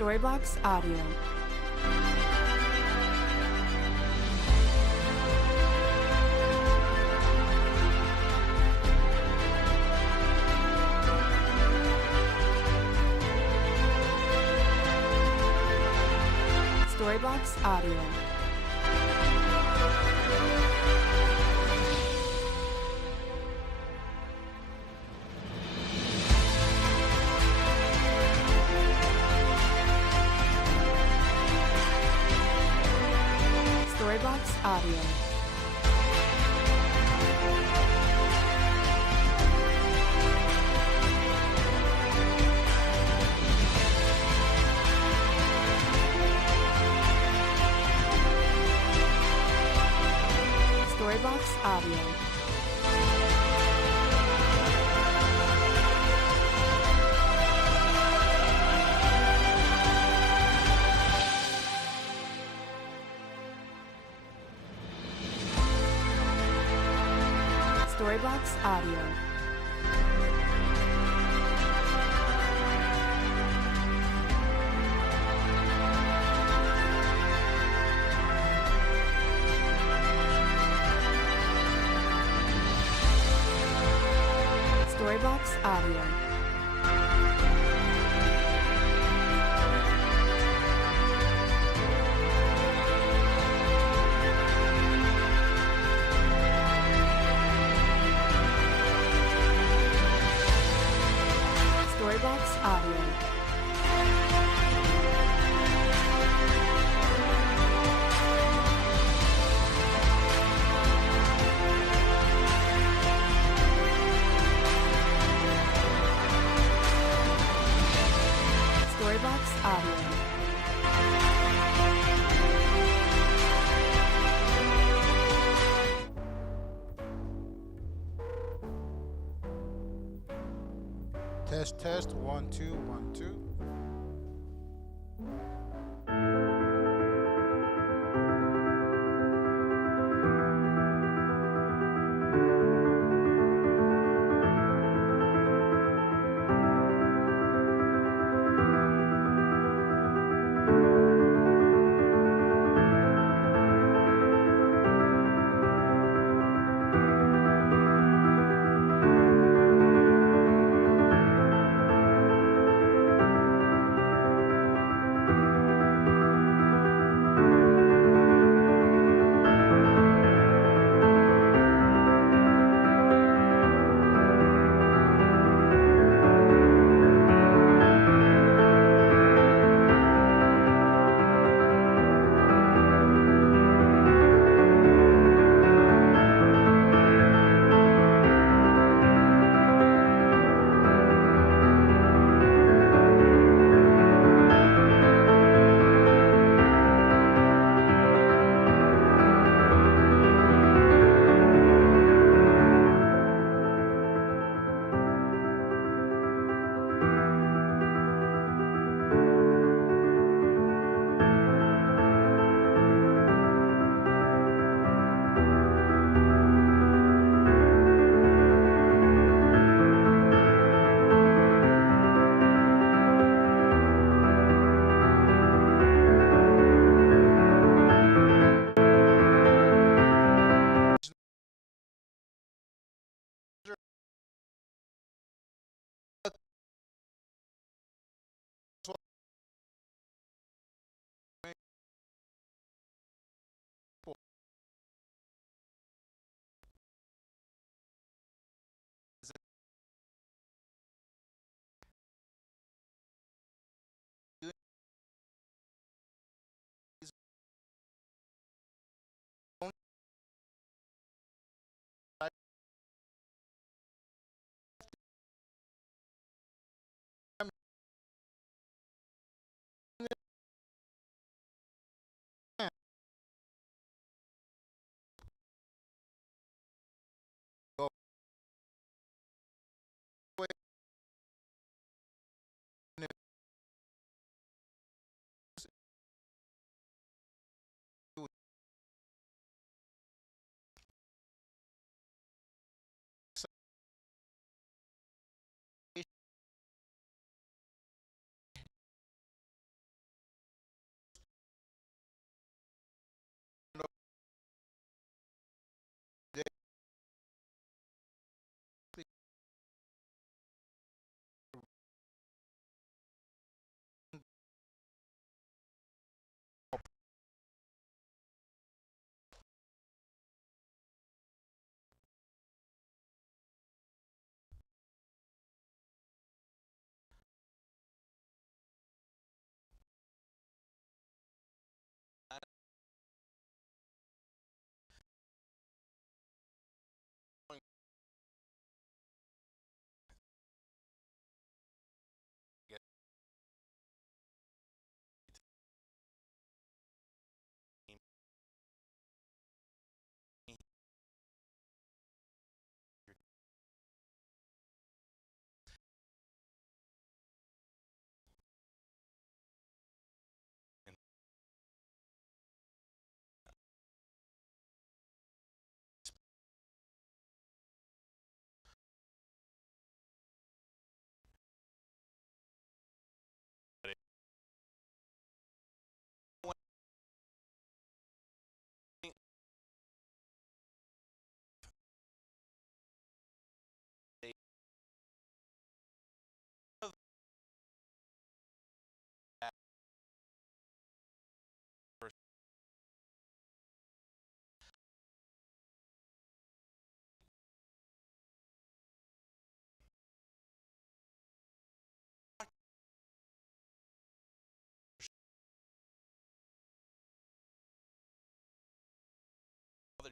Storyblocks Audio. Storyblocks Audio. Storyblocks Audio. Storyblocks Audio. Storyblocks Audio. Storyblocks Audio. Storyblocks Audio. Storyblocks Audio. Test 1 2 1 2.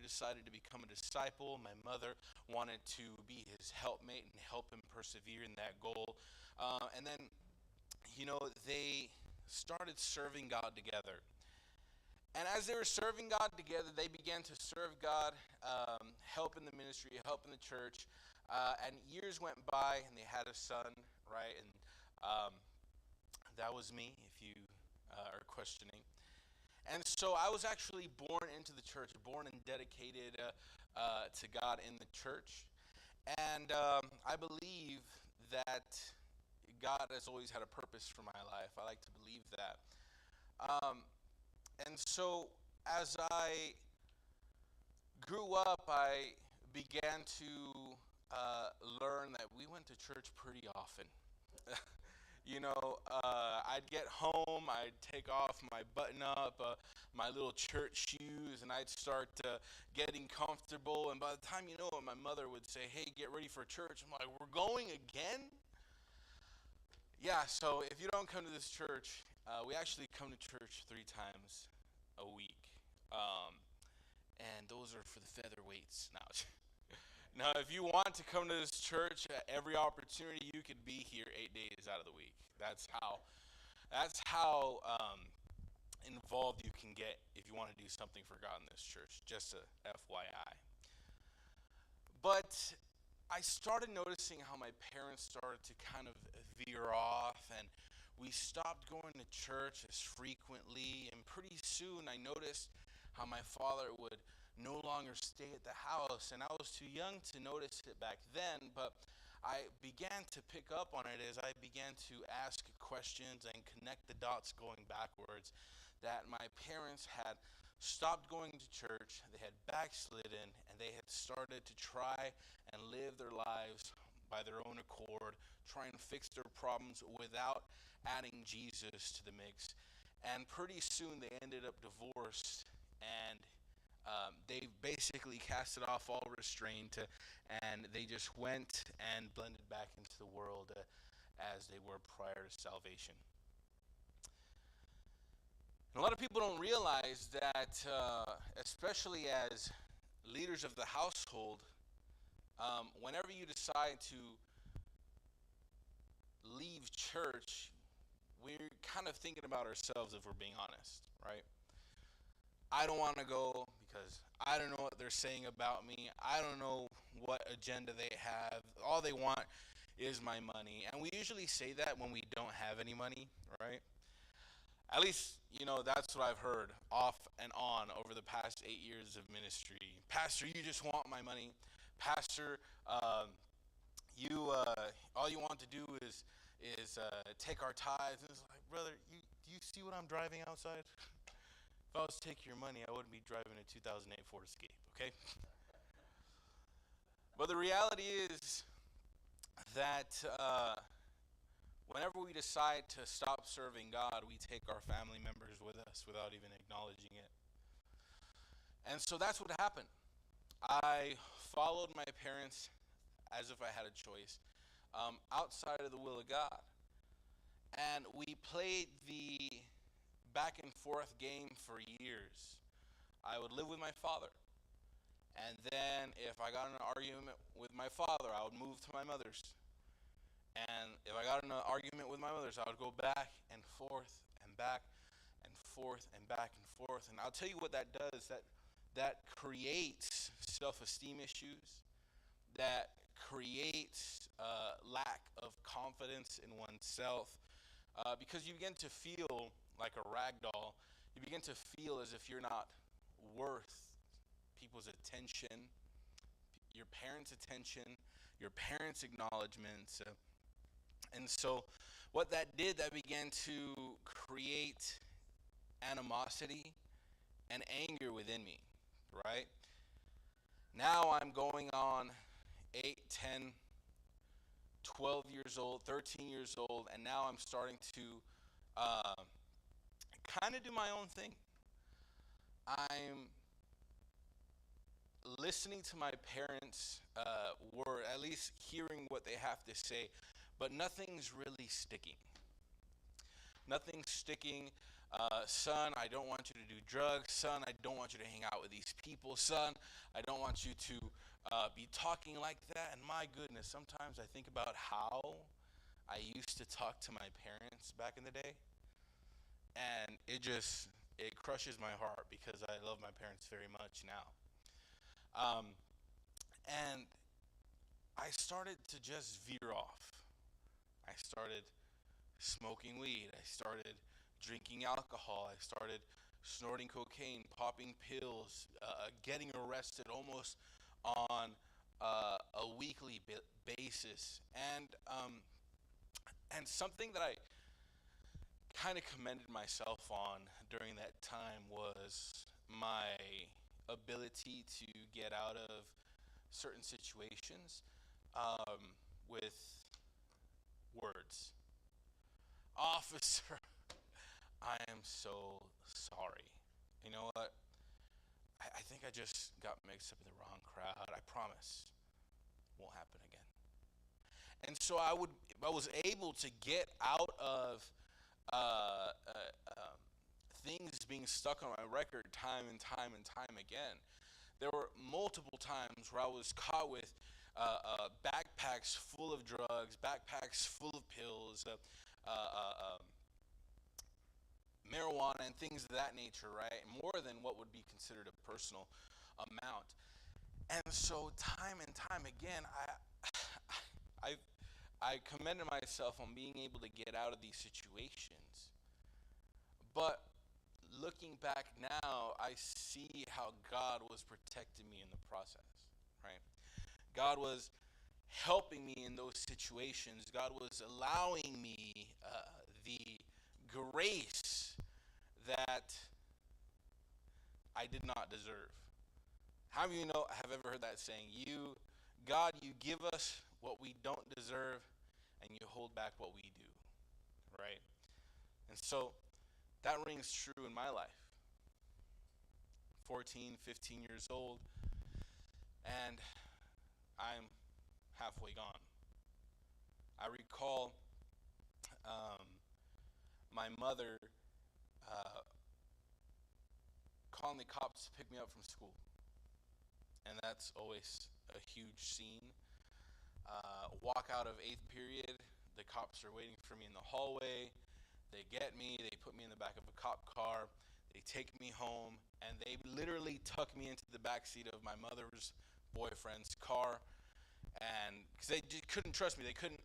decided to become a disciple. My mother wanted to be his helpmate and help him persevere in that goal. And then, they started serving God together. And as they were serving God together, they began to serve God, help in the ministry, help in the church. And years went by, and they had a son, right? And um, that was me, if you are questioning. And so I was actually born into the church, born and dedicated to God in the church. And I believe that God has always had a purpose for my life. I like to believe that. Um, and so as I grew up, I began to learn that we went to church pretty often. I'd get home, I'd take off my button up, my little church shoes, and I'd start getting comfortable. And by the time you know it, my mother would say, "Hey, get ready for church." I'm like, "We're going again?" Yeah, so if you don't come to this church, we actually come to church 3 times a week. And those are for the featherweights. Now, now, if you want to come to this church at every opportunity, you could be here 8 days out of the week. That's how involved you can get if you want to do something for God in this church. Just a FYI. But I started noticing how my parents started to kind of veer off, and we stopped going to church as frequently. And pretty soon, I noticed how my father would no longer stay at the house, and I was too young to notice it back then, but I began to pick up on it as I began to ask questions and connect the dots going backwards, that my parents had stopped going to church, they had backslidden, and they had started to try and live their lives by their own accord, trying to fix their problems without adding Jesus to the mix. And pretty soon they ended up divorced, and they basically casted off all restraint, and they just went and blended back into the world as they were prior to salvation. And a lot of people don't realize that, especially as leaders of the household, whenever you decide to leave church, we're kind of thinking about ourselves, if we're being honest, right? I don't want to go because I don't know what they're saying about me. I don't know what agenda they have. All they want is my money. And we usually say that when we don't have any money, right? At least, that's what I've heard off and on over the past 8 years of ministry. "Pastor, you just want my money. Pastor, you all you want to do is take our tithes." And it's like, brother, do you see what I'm driving outside? If I was to take your money, I wouldn't be driving a 2008 Ford Escape, okay? But the reality is that whenever we decide to stop serving God, we take our family members with us without even acknowledging it. And so that's what happened. I followed my parents as if I had a choice, outside of the will of God. And we played the back and forth game for years. I would live with my father. And then if I got in an argument with my father, I would move to my mother's. And if I got in an argument with my mother's, I would go back and forth and back and forth and back and forth. And I'll tell you what that does. That creates self-esteem issues. That creates lack of confidence in oneself. Because you begin to feel like a rag doll. You begin to feel as if you're not worth people's attention, your parents' attention, your parents' acknowledgments. And so what that did, that began to create animosity and anger within me, right? Now I'm going on 8, 10, 12 years old, 13 years old, and now I'm starting to kind of do my own thing. I'm listening to my parents' word, at least hearing what they have to say, but nothing's really sticking. Nothing's sticking. Son, I don't want you to do drugs. Son, I don't want you to hang out with these people. Son, I don't want you to be talking like that. And my goodness, sometimes I think about how I used to talk to my parents back in the day, and it crushes my heart because I love my parents very much now. Um, and I started to just veer off. I started smoking weed. I started drinking alcohol. I started snorting cocaine, popping pills, getting arrested almost on a weekly basis. And something that I kind of commended myself on during that time was my ability to get out of certain situations with words. Officer, I am so sorry. You know what? I think I just got mixed up in the wrong crowd. I promise won't happen again. And so I was able to get out of uh, uh, um, things being stuck on my record time and time and time again. There were multiple times where I was caught with backpacks full of drugs, backpacks full of pills, marijuana, and things of that nature, right? More than what would be considered a personal amount. And so, time and time again, I, I commended myself on being able to get out of these situations. But looking back now, I see how God was protecting me in the process, right? God was helping me in those situations. God was allowing me the grace that I did not deserve. How many of you know, have ever heard that saying? God, you give us what we don't deserve, and you hold back what we do, right? And so that rings true in my life. 14, 15 years old, and I'm halfway gone. I recall um, my mother uh, calling the cops to pick me up from school, and that's always a huge scene. Walk out of 8th period, the cops are waiting for me in the hallway. They get me, they put me in the back of a cop car, they take me home, and they literally tuck me into the back seat of my mother's boyfriend's car. And because they just couldn't trust me, they couldn't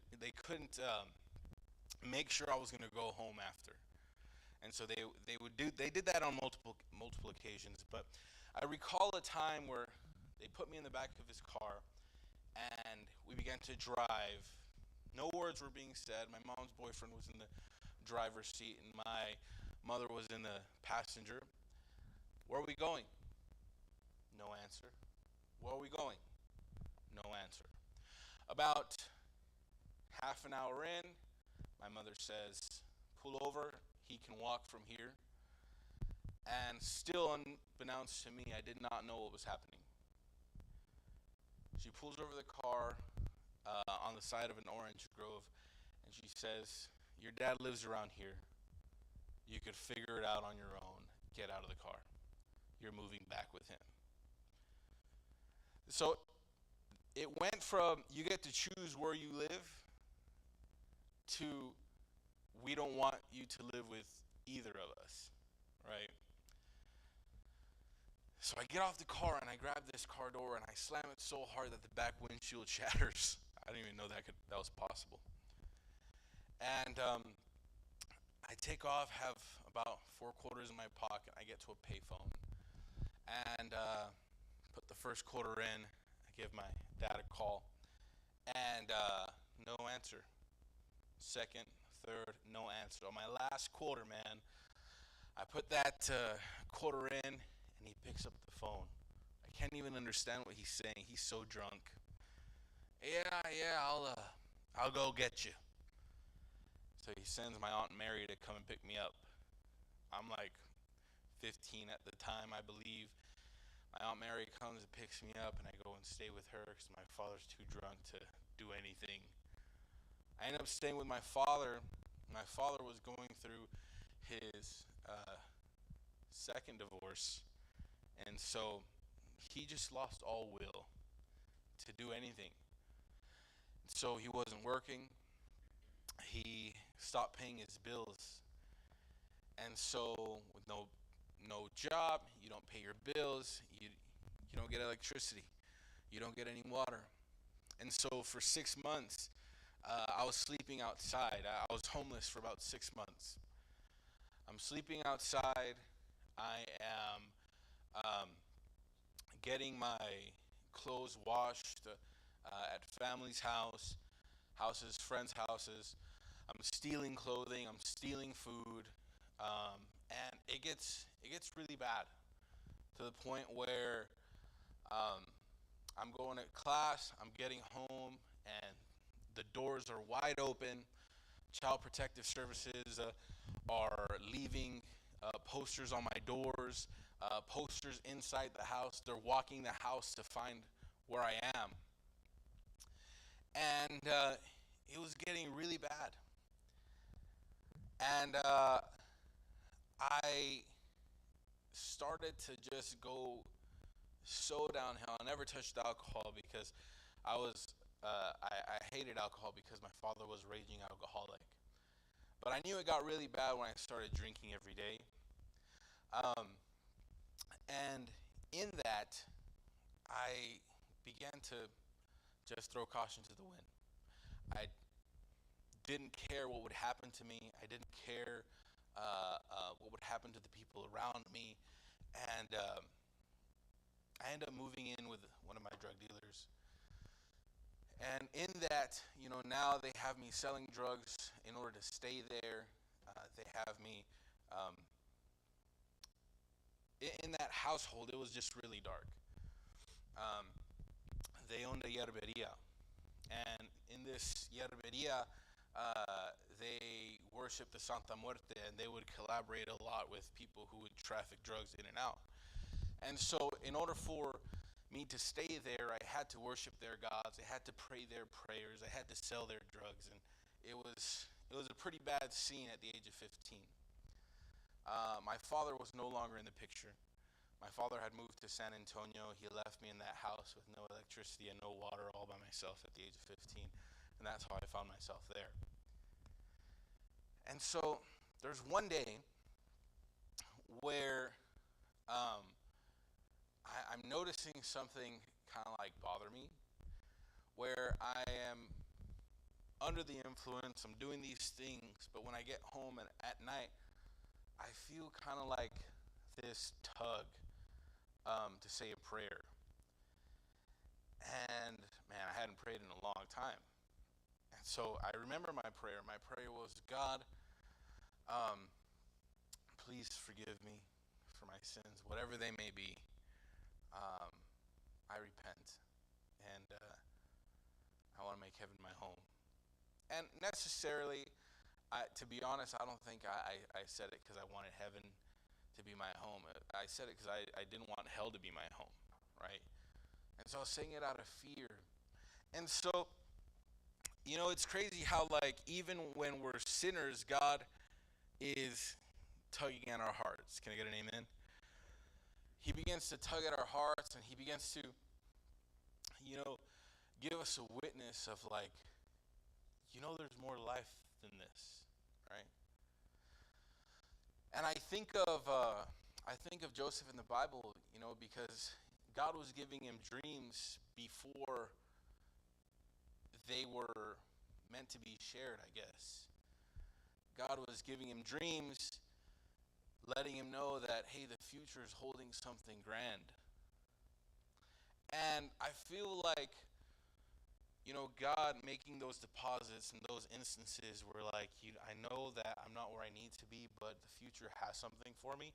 make sure I was going to go home after. And so they did that on multiple occasions. But I recall a time where they put me in the back of his car, and we began to drive. No words were being said. My mom's boyfriend was in the driver's seat, and my mother was in the passenger. Where are we going? No answer. Where are we going? No answer. About half an hour in, my mother says, pull over. He can walk from here. And still unbeknownst to me, I did not know what was happening. She pulls over the car on the side of an orange grove, and she says, your dad lives around here. You could figure it out on your own. Get out of the car. You're moving back with him. So it went from you get to choose where you live to we don't want you to live with either of us, right? So I get off the car and I grab this car door and I slam it so hard that the back windshield shatters. I didn't even know that was possible. And I take off, have about 4 quarters in my pocket. I get to a payphone and put the first quarter in. I give my dad a call, and no answer. Second, third, no answer. On my last quarter, man, I put that quarter in, and he picks up the phone. I can't even understand what he's saying. He's so drunk. Yeah, I'll go get you. So he sends my Aunt Mary to come and pick me up. I'm like 15 at the time, I believe. My Aunt Mary comes and picks me up, and I go and stay with her because my father's too drunk to do anything. I ended up staying with my father. My father was going through his uh, second divorce, and so he just lost all will to do anything. So he wasn't working. He stopped paying his bills, and so with no job, you don't pay your bills. You don't get electricity. You don't get any water. And so for 6 months, I was sleeping outside. I was homeless for about 6 months. I'm sleeping outside. I am um, getting my clothes washed at family's houses, friends' houses. I'm stealing clothing. I'm stealing food, and it gets really bad to the point where um, I'm going to class. I'm getting home, and the doors are wide open. Child Protective Services are leaving posters on my doors, posters inside the house. They're walking the house to find where I am. And it was getting really bad. And I started to just go so downhill. I never touched alcohol because I hated alcohol because my father was a raging alcoholic. But I knew it got really bad when I started drinking every day. Um, and in that, I began to just throw caution to the wind. I didn't care what would happen to me. I didn't care what would happen to the people around me. And I ended up moving in with one of my drug dealers. And in that, now they have me selling drugs in order to stay there. They have me um, in that household. It was just really dark. Um, they owned a yerberia, and in this yerberia, they worshiped the Santa Muerte, and they would collaborate a lot with people who would traffic drugs in and out. And so, in order for me to stay there, I had to worship their gods. I had to pray their prayers. I had to sell their drugs, and it was a pretty bad scene at the age of 15. My father was no longer in the picture. My father had moved to San Antonio. He left me in that house with no electricity and no water, all by myself at the age of 15, and that's how I found myself there. And so there's one day where um, I'm noticing something kind of like bother me, where I am under the influence. I'm doing these things, but when I get home and at night, I feel kind of like this tug to say a prayer. And man, I hadn't prayed in a long time. And so I remember my prayer. My prayer was, God, um, please forgive me for my sins, whatever they may be. Um, I repent, and I want to make heaven my home. And necessarily, to be honest, I don't think I said it because I wanted heaven to be my home. I said it because I didn't want hell to be my home, right? And so I was saying it out of fear. And so, it's crazy how, like, even when we're sinners, God is tugging at our hearts. Can I get an amen? He begins to tug at our hearts, and he begins to, give us a witness of, like, there's more life than this, right? And I think of Joseph in the Bible, because God was giving him dreams before they were meant to be shared, I guess. God was giving him dreams, letting him know that, hey, the future is holding something grand. And I feel like, God making those deposits in those instances where, like, I know that I'm not where I need to be, but the future has something for me.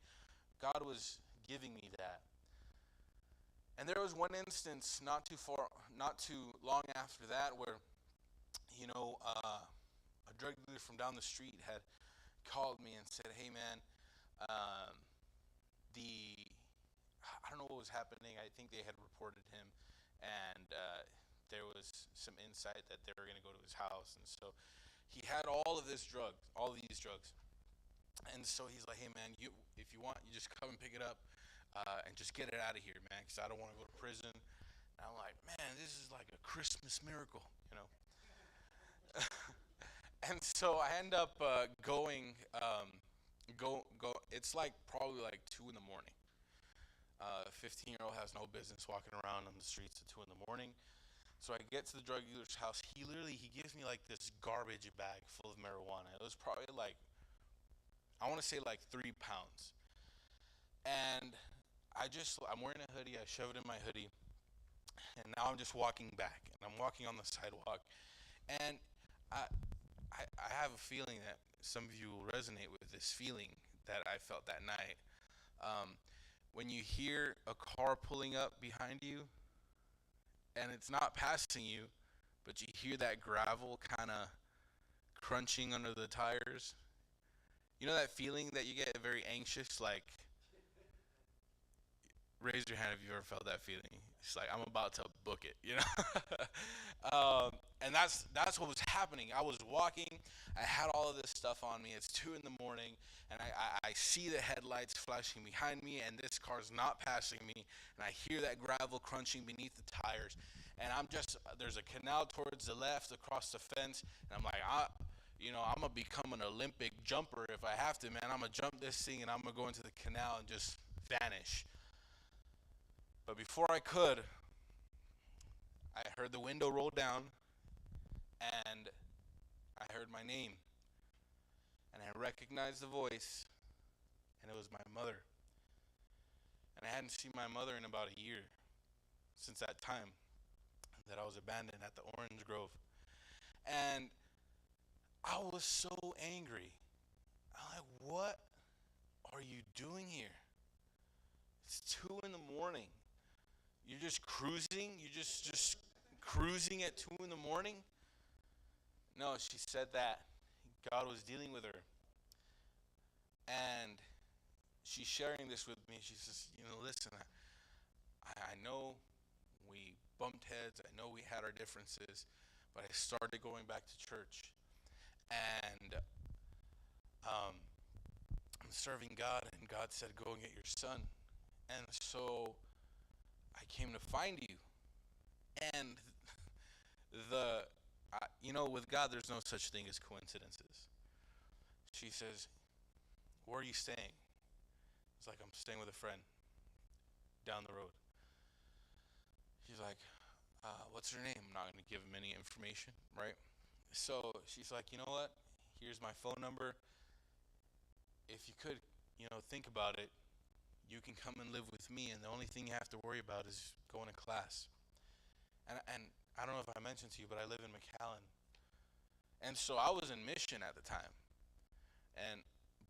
God was giving me that. And there was one instance not too long after that where, a drug dealer from down the street had called me and said, hey, man, um, I don't know what was happening. I think they had reported him, and there was some insight that they were going to go to his house, and so he had all these drugs, And so he's like, hey man, if you want, you just come and pick it up, and just get it out of here, man, because I don't want to go to prison. And I'm like, man, this is like a Christmas miracle, you know. And so I end up going, go. It's like probably like 2 in the morning. 15-year-old has no business walking around on the streets at 2 in the morning. So I get to the drug dealer's house. He gives me like this garbage bag full of marijuana. It was probably like, I want to say like 3 pounds. And I'm wearing a hoodie. I shove it in my hoodie, and now I'm just walking back, and I'm walking on the sidewalk, and I, I have a feeling that some of you will resonate with this feeling that I felt that night. Um, when you hear a car pulling up behind you, and it's not passing you, but you hear that gravel kind of crunching under the tires. You know that feeling that you get very anxious, like, raise your hand if you ever felt that feeling. It's like I'm about to book it, you know. And that's what was happening. I was walking. I had all of this stuff on me. It's 2 in the morning, and I see the headlights flashing behind me, and this car's not passing me, and I hear that gravel crunching beneath the tires, and there's a canal towards the left across the fence, and I'm like, I'm gonna become an Olympic jumper if I have to, man. I'm gonna jump this thing, and I'm gonna go into the canal and just vanish. But before I could, I heard the window roll down, and I heard my name, and I recognized the voice, and it was my mother. And I hadn't seen my mother in about a year since that time that I was abandoned at the Orange Grove. And I was so angry. I'm like, what are you doing here? It's 2 in the morning. You're just cruising? You're just cruising at 2 in the morning? No, she said that God was dealing with her. And she's sharing this with me. She says, listen, I know we bumped heads. I know we had our differences. But I started going back to church. And I'm serving God. And God said, go and get your son. And so I came to find you. And with God, there's no such thing as coincidences. She says, where are you staying? It's like, I'm staying with a friend down the road. She's like, what's her name? I'm not going to give him any information, right? So she's like, you know what? Here's my phone number. If you could, think about it, you can come and live with me, and the only thing you have to worry about is going to class. And I don't know if I mentioned to you, but I live in McAllen. And so I was in Mission at the time.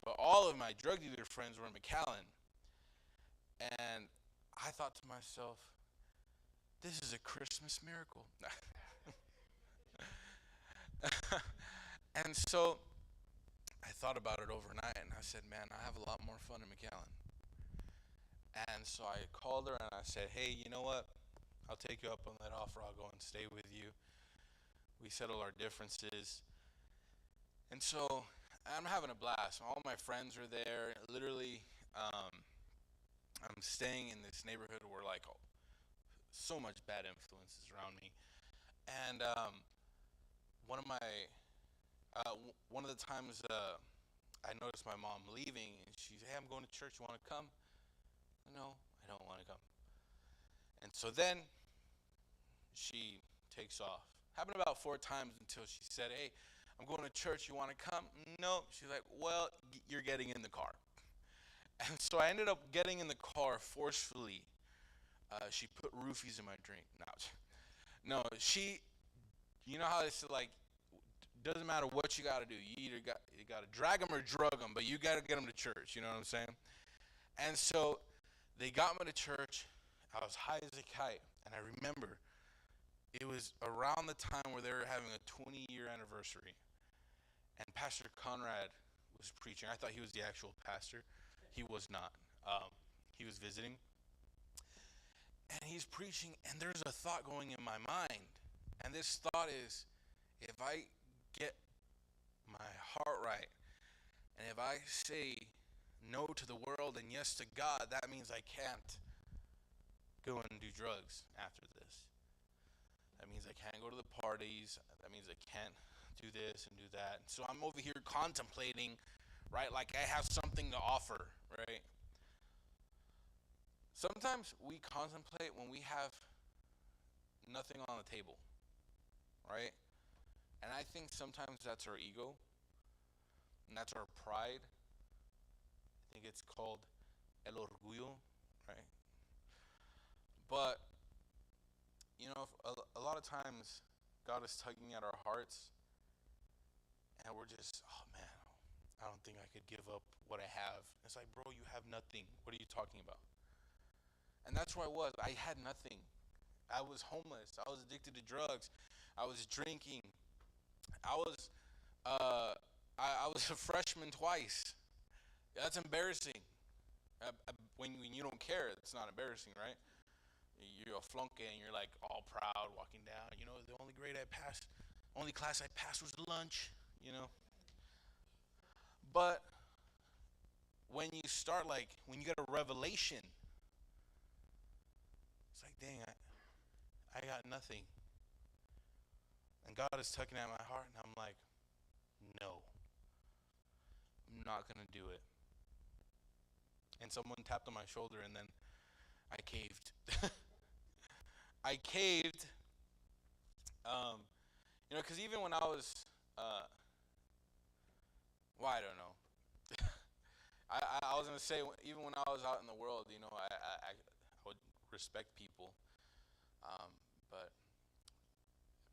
But all of my drug dealer friends were in McAllen. And I thought to myself, this is a Christmas miracle. And so I thought about it overnight, and I said, man, I have a lot more fun in McAllen. And so I called her, and I said, hey, you know what? I'll take you up on that offer. I'll go and stay with you. We settle our differences. And so I'm having a blast. All my friends are there. Literally, I'm staying in this neighborhood where so much bad influences around me. And one of my one of the times I noticed my mom leaving, and she's, hey, I'm going to church. You want to come? No, I don't want to come. And so then she takes off. Happened about 4 times until she said, hey, I'm going to church. You want to come? No. She's like, well, you're getting in the car. And so I ended up getting in the car forcefully. She put roofies in my drink. No, you know how it's like, doesn't matter what you got to do. You either got to drag them or drug them, but you got to get them to church. You know what I'm saying? And so they got me to church. I was high as a kite. And I remember it was around the time where they were having a 20-year anniversary. And Pastor Conrad was preaching. I thought he was the actual pastor. He was not. He was visiting. And he's preaching, and there's a thought going in my mind. And this thought is, if I get my heart right And if I say no to the world and yes to God, that means I can't go and do drugs after this. That means I can't go to the parties. That means I can't do this and do that. So I'm over here contemplating, right? Like I have something to offer, right? Sometimes we contemplate when we have nothing on the table, right? And I think sometimes that's our ego, and that's our pride. I think it's called el orgullo, right? But, a lot of times God is tugging at our hearts, and we're just, oh man, I don't think I could give up what I have. It's like, bro, you have nothing. What are you talking about? And that's where I was. I had nothing. I was homeless. I was addicted to drugs. I was drinking. I was uh, I was a freshman twice. That's embarrassing. When you don't care, it's not embarrassing, right? You're a flunky and you're like all proud walking down. The only class I passed was lunch. You know, but when you start when you get a revelation, it's like, dang, I got nothing, and God is tugging at my heart, and I'm like, no, I'm not gonna do it. And someone tapped on my shoulder, and then I caved. I caved. Because even when I was, well, I don't know. I was gonna say, even when I was out in the world, I would respect people, but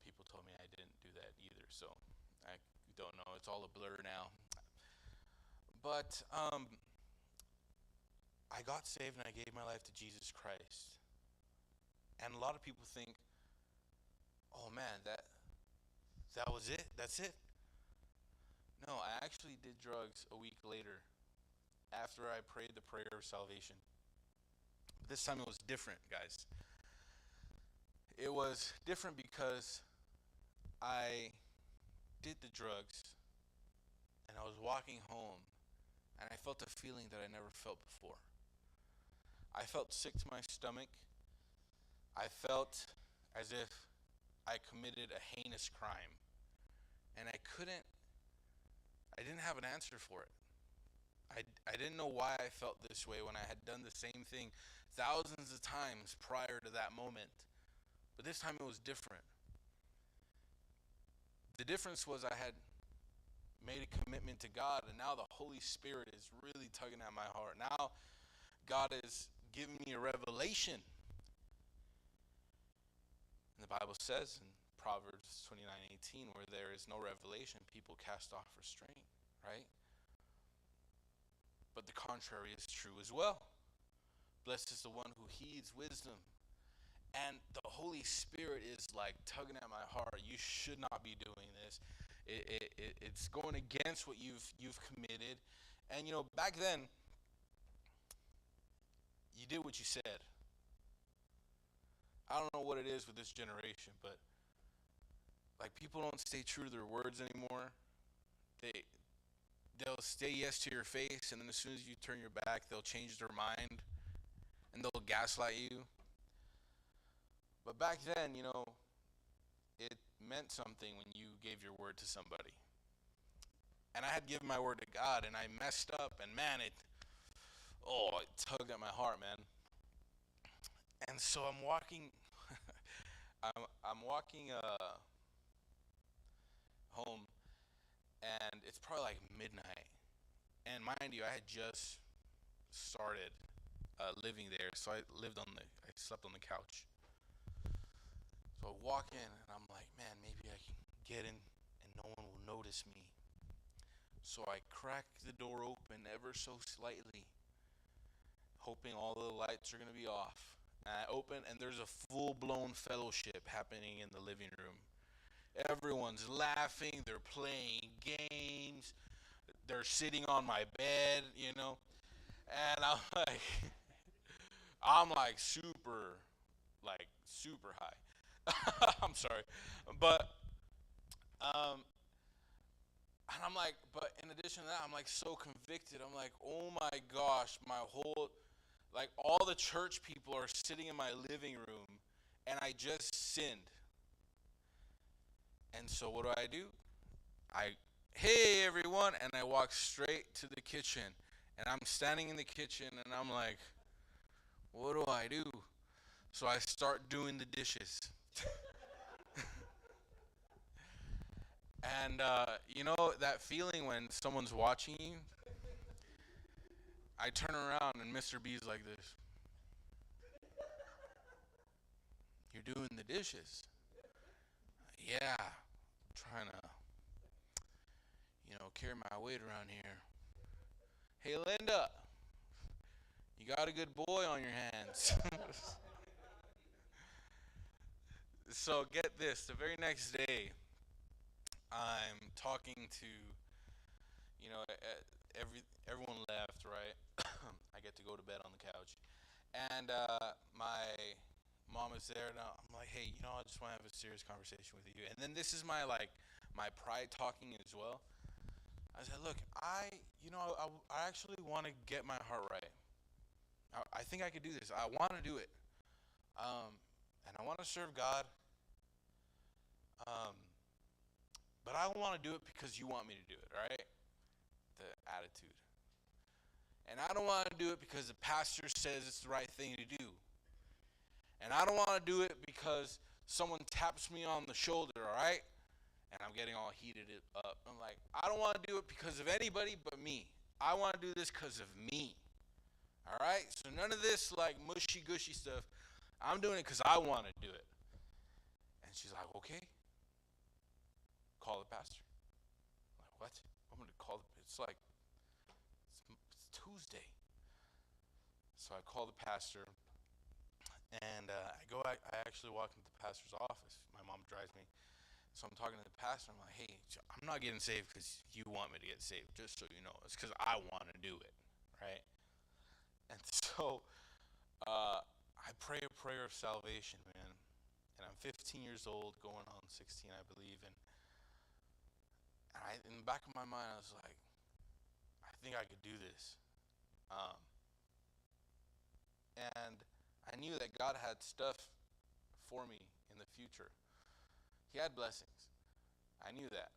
people told me I didn't do that either. So I don't know. It's all a blur now. But I got saved and I gave my life to Jesus Christ. And a lot of people think, oh man, that was it. That's it. No, I actually did drugs a week later after I prayed the prayer of salvation. But this time it was different, guys. It was different because I did the drugs and I was walking home and I felt a feeling that I never felt before. I felt sick to my stomach. I felt as if I committed a heinous crime. And I didn't have an answer for it. I didn't know why I felt this way when I had done the same thing thousands of times prior to that moment. But this time it was different. The difference was I had made a commitment to God, and now the Holy Spirit is really tugging at my heart. Now God is giving me a revelation. And the Bible says in Proverbs 29:18, where there is no revelation, people cast off restraint, right? But the contrary is true as well. Blessed is the one who heeds wisdom. And the Holy Spirit is tugging at my heart. You should not be doing this. It's going against what you've committed. And back then, you did what you said. I don't know what it is with this generation, but people don't stay true to their words anymore. They'll say yes to your face, and then as soon as you turn your back, they'll change their mind and they'll gaslight you. But back then, it meant something when you gave your word to somebody. And I had given my word to God, and I messed up, and man, it tugged at my heart, man. And so I'm walking, I'm walking home, and it's probably midnight. And mind you, I had just started living there, so I slept on the couch. So I walk in, and I'm like, man, maybe I can get in, and no one will notice me. So I crack the door open ever so slightly, hoping all the lights are going to be off. And I open, and there's a full-blown fellowship happening in the living room. Everyone's laughing, they're playing games, they're sitting on my bed, and I'm super high. I'm sorry, but And I'm like, but in addition to that, I'm like so convicted. I'm like, oh my gosh, my whole, like all the church people are sitting in my living room and I just sinned. And so what do? Hey everyone, and I walk straight to the kitchen. And I'm standing in the kitchen and I'm like, what do? So I start doing the dishes. And you know that feeling when someone's watching you? I turn around and Mr. B's like this. You're doing the dishes. Yeah, trying to, carry my weight around here. Hey, Linda, you got a good boy on your hands. So get this, the very next day, I'm talking to, everyone left, right? I get to go to bed on the couch. And my mom is there, and I'm like, hey, I just want to have a serious conversation with you. And then this is my pride talking as well. I said, look, I actually want to get my heart right. I think I could do this. I want to do it. And I want to serve God. Um, but I want to do it because you want me to do it, right? The attitude. And I don't want to do it because the pastor says it's the right thing to do. And I don't want to do it because someone taps me on the shoulder, all right? And I'm getting all heated up. I'm like, I don't want to do it because of anybody but me. I want to do this because of me. All right? So none of this like mushy-gushy stuff. I'm doing it because I want to do it. And she's like, okay. Call the pastor. I'm like, what? I'm going to call it's Tuesday. So I call the pastor. And I actually walk into the pastor's office. My mom drives me. So I'm talking to the pastor. I'm like, hey, I'm not getting saved because you want me to get saved, just so you know. It's because I want to do it, right? And so I pray a prayer of salvation, man. And I'm 15 years old, going on 16, I believe. And in the back of my mind, I was like, I think I could do this. And I knew that God had stuff for me in the future. He had blessings. I knew that.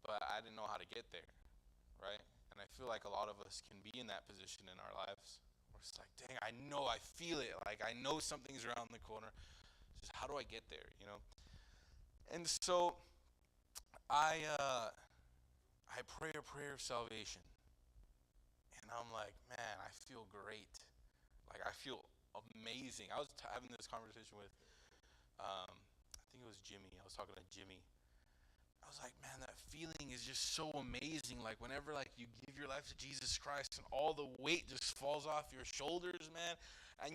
But I didn't know how to get there, right? And I feel like a lot of us can be in that position in our lives. Where it's like, dang, I know, I feel it. Like, I know something's around the corner. Just how do I get there, And so I pray a prayer of salvation. And I'm like, man, I feel great. Like, I feel amazing. I was having this conversation with, I think it was Jimmy. I was talking to Jimmy. I was like, man, that feeling is just so amazing. Like, whenever, like, you give your life to Jesus Christ and all the weight just falls off your shoulders, man. And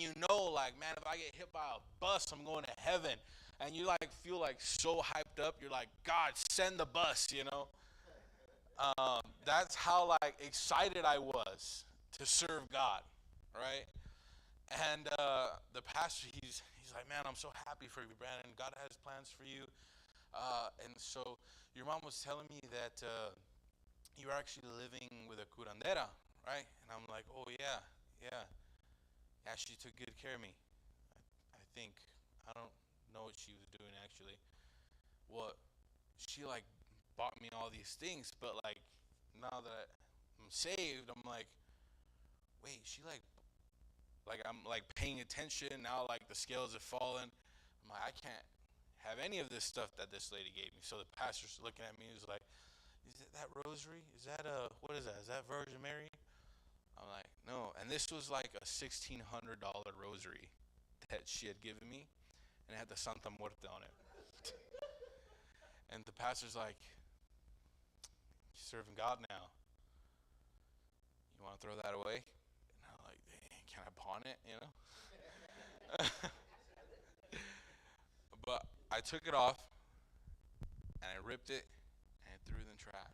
like, man, if I get hit by a bus, I'm going to heaven. And you, like, feel, like, so hyped up. You're like, God, send the bus, That's how, like, excited I was to serve God, right? And the pastor, he's like, man, I'm so happy for you, Brandon. God has plans for you. And so your mom was telling me that you're actually living with a curandera, right? And I'm like, oh, yeah. Yeah, she took good care of me. I think. I don't know what she was doing, actually. Well, she, like, bought me all these things, but, like, now that I'm saved, I'm like, wait, she, I'm, like, paying attention. Now, like, the scales have fallen. I'm like, I can't have any of this stuff that this lady gave me. So the pastor's looking at me. He's like, is it that rosary? Is that what is that? Is that Virgin Mary? I'm like, no. And this was like a $1,600 rosary that she had given me, and it had the Santa Muerte on it. And the pastor's like, you're serving God now. You want to throw that away? And I'm like, dang, can I pawn it? But I took it off, and I ripped it, and I threw it in the trash.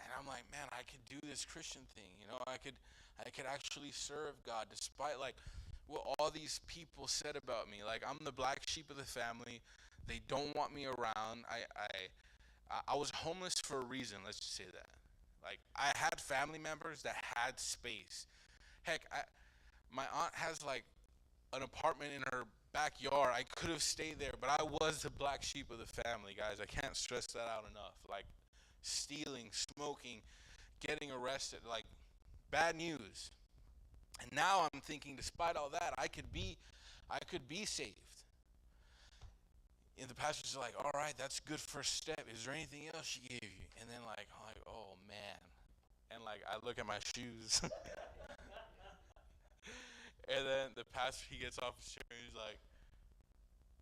And I'm like, man, I could do this Christian thing, I could actually serve God despite like what all these people said about me. Like, I'm the black sheep of the family. They don't want me around. I was homeless for a reason. Let's just say that. Like, I had family members that had space. Heck, my aunt has like an apartment in her backyard. I could have stayed there, but I was the black sheep of the family, guys. I can't stress that out enough. Like, stealing, smoking, getting arrested, like, bad news. And now I'm thinking, despite all that, I could be saved. And the pastor's like, all right, that's a good first step. Is there anything else she gave you? And then like, I'm like, oh man. And like, I look at my shoes. And then the pastor, he gets off his chair and he's like,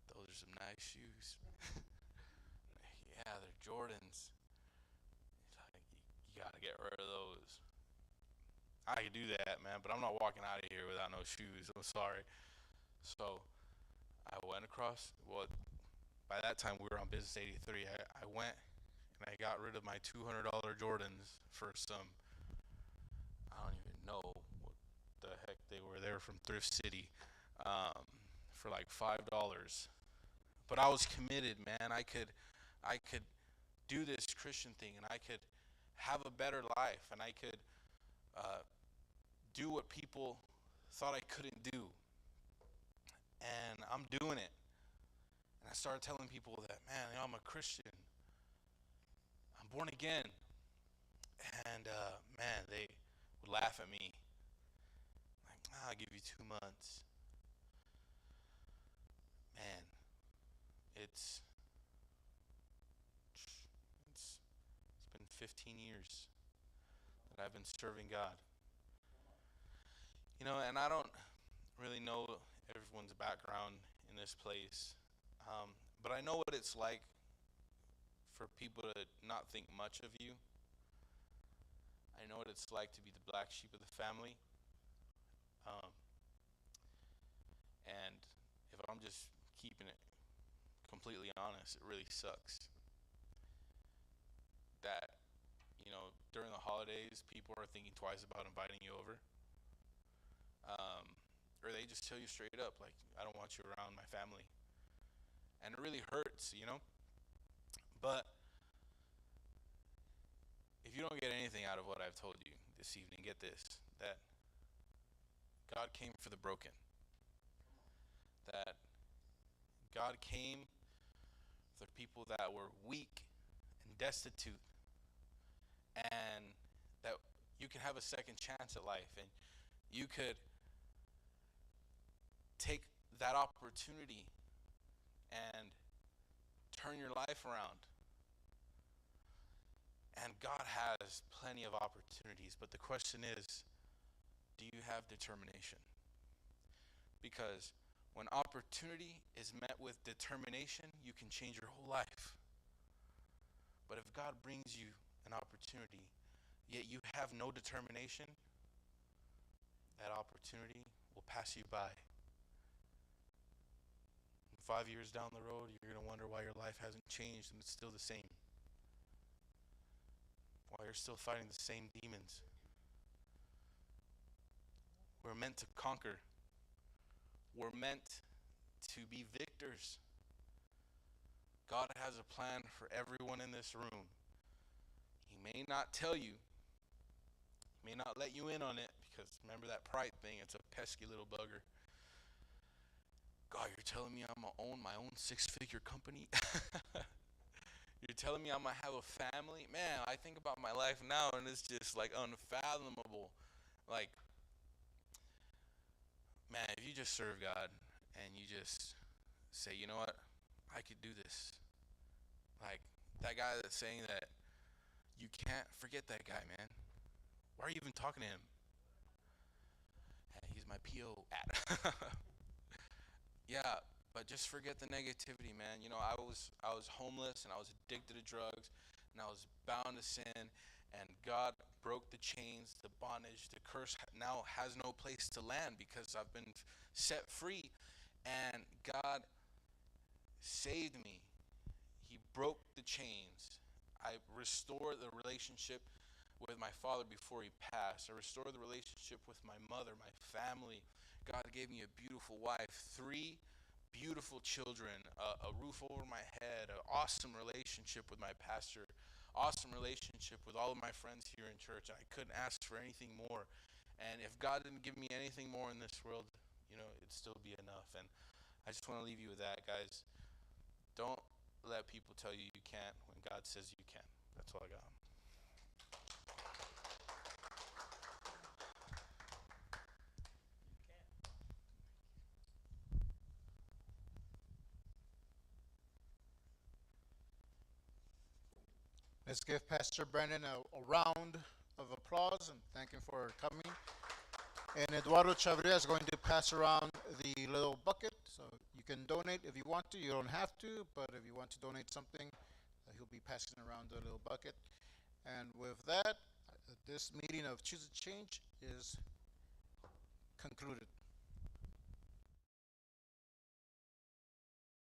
those are some nice shoes. Yeah, they're Jordans. He's like, you gotta get rid of those. I could do that, man, but I'm not walking out of here without no shoes. I'm sorry. So I went across, well, by that time we were on Business 83. I went and I got rid of my $200 Jordans for some, I don't even know what the heck they were. They were from Thrift City, for like $5. But I was committed, man. I could do this Christian thing, and I could have a better life, and I could do what people thought I couldn't do. And I'm doing it. And I started telling people that, man, I'm a Christian. I'm born again. And man, they would laugh at me. Like, I'll give you 2 months. Man, it's it's been 15 years that I've been serving God. And I don't really know everyone's background in this place, but I know what it's like for people to not think much of you. I know what it's like to be the black sheep of the family. Um, and if I'm just keeping it completely honest, it really sucks that, during the holidays, people are thinking twice about inviting you over. Or they just tell you straight up, like, I don't want you around my family. And it really hurts. But if you don't get anything out of what I've told you this evening, get this, that God came for the broken. That God came for people that were weak and destitute, and that you can have a second chance at life, and you could take that opportunity and turn your life around. And God has plenty of opportunities, but the question is, do you have determination? Because when opportunity is met with determination, you can change your whole life. But if God brings you an opportunity, yet you have no determination, that opportunity will pass you by. 5 years down the road, you're going to wonder why your life hasn't changed and it's still the same. Why you're still fighting the same demons. We're meant to conquer. We're meant to be victors. God has a plan for everyone in this room. He may not tell you. He may not let you in on it, because remember that pride thing, it's a pesky little bugger. God, you're telling me I'm going to own my own 6-figure company? You're telling me I'm going to have a family? Man, I think about my life now and it's just like unfathomable. Like, man, if you just serve God and you just say, you know what, I could do this. Like, that guy that's saying that you can't, forget that guy, man. Why are you even talking to him? Hey, he's my PO at. Yeah, but just forget the negativity, man. I was homeless and I was addicted to drugs and I was bound to sin, and God broke the chains, the bondage, the curse now has no place to land because I've been set free, and God saved me. He broke the chains. I restored the relationship with my father before he passed. I restored the relationship with my mother, my family. God gave me a beautiful wife, 3 beautiful children, a roof over my head, an awesome relationship with my pastor, awesome relationship with all of my friends here in church. I couldn't ask for anything more. And if God didn't give me anything more in this world, it'd still be enough. And I just want to leave you with that, guys. Don't let people tell you you can't when God says you can. That's all I got. Let's give Pastor Brandon a round of applause and thank him for coming. And Eduardo Chavria is going to pass around the little bucket, so you can donate if you want to. You don't have to, but if you want to donate something, he'll be passing around the little bucket. And with that, this meeting of Choose a Change is concluded.